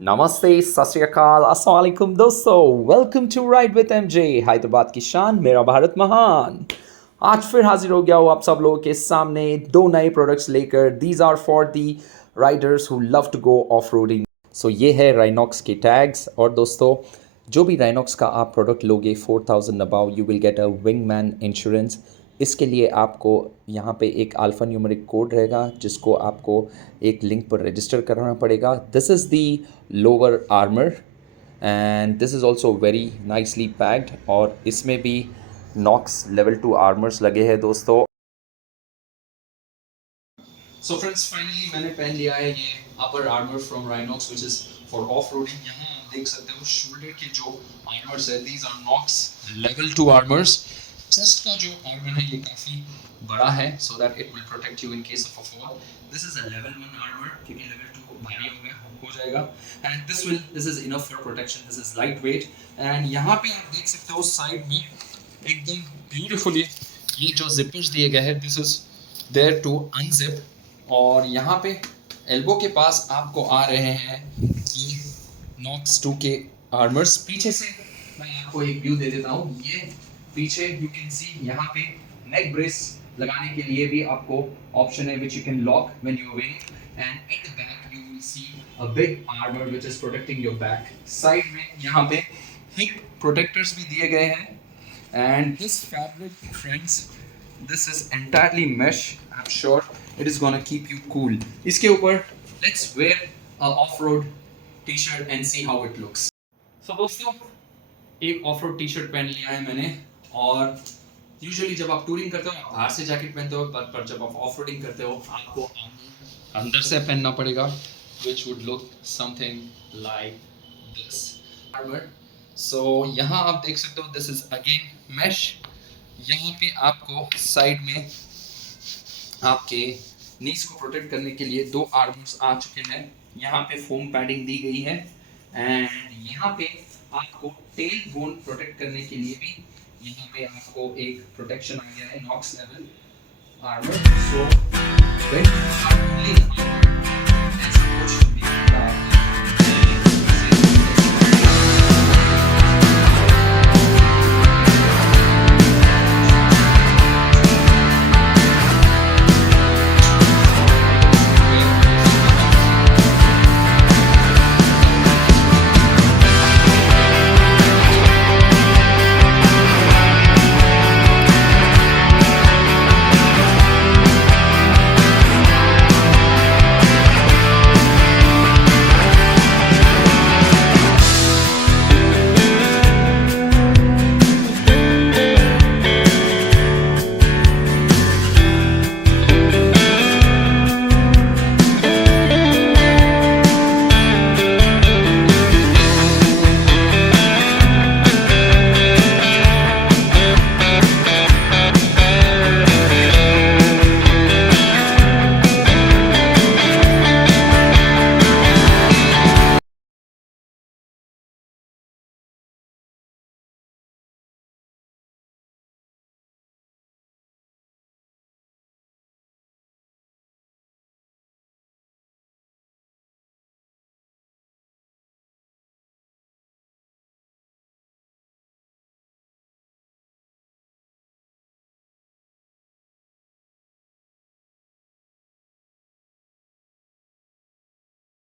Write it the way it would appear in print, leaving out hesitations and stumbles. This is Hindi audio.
नमस्ते सत श्री अकाल अस्सलाम वालेकुम दोस्तों welcome to ride with MJ Hyderabad की शान मेरा भारत महान। आज फिर हाजिर हो गया हूँ आप सब लोगों के सामने दो नए प्रोडक्ट्स लेकर। These are for the riders who love to go off roading. So ये है राइनॉक्स के टैग्स। और दोस्तों जो भी राइनॉक्स का आप प्रोडक्ट लोगे 4000 above you will get a wingman insurance. इसके लिए आपको यहाँ पे एक अल्फ़ा न्यूमेरिक कोड रहेगा जिसको आपको एक लिंक पर रजिस्टर करना पड़ेगा। This is the lower armour and this is also very nicely packed. और इसमें भी नॉक्स लेवल 2 आर्मर्स लगे हैं दोस्तों। सो फ्रेंड्स फाइनली मैंने पहन लिया है ये upper armour from Rynox which is for off roading. यहाँ आप देख सकते हो शोल्डर के जो आर्मर्स है these are Knox level 2 armours. Chest का जो आर्मर है ये काफ़ी बड़ा है so that it will protect you in case of a fall. This is a level 1 armour क्योंकि लेवल 2 भारी हो जाएगा and this is enough for protection. This is lightweight and यहाँ पे आप देख सकते हो साइड में एकदम ब्यूटीफुली ये जो जिपर्स दिए गए हैं this is there to unzip. और यहाँ पे एल्बो के पास आपको आ रहे हैं ये नॉक्स 2 के आर्मर्स। पीछे से मैं आपको एक व्यू दे देता हूँ। ये पीछे यू कैन सी यहाँ पे नेक ब्रेस लगाने के लिए भी आपको ऑप्शन है which you can lock when you wing and in the back you will see a big armour which is protecting your back. Side में यहाँ पे हिप प्रोटेक्टर्स भी दिए गए हैं and this fabric friends this is entirely mesh. I'm sure it is gonna keep you cool. इसके ऊपर let's wear a off-road t-shirt and see how it looks. So दोस्तों एक off-road t-shirt पहन लिया है मैंने। और यूजुअली जब आप टूरिंग करते हो आप बाहर से जैकेट पहनते हो पर जब आप ऑफ-रोडिंग करते हो आपको अंदर से पहनना पड़ेगा which would look something like this. So यहाँ आप देख सकते हो this is again mesh. यहाँ पे आपको साइड में आपके नीज को प्रोटेक्ट करने के लिए दो आर्म्स आ चुके हैं। यहाँ पे फोम पैडिंग दी गई है एंड यहाँ पे आपको टेल बोन प्रोटेक्ट करने के लिए भी यहाँ पे आपको एक प्रोटेक्शन आ गया है नॉक्स लेवल आर्मर। सो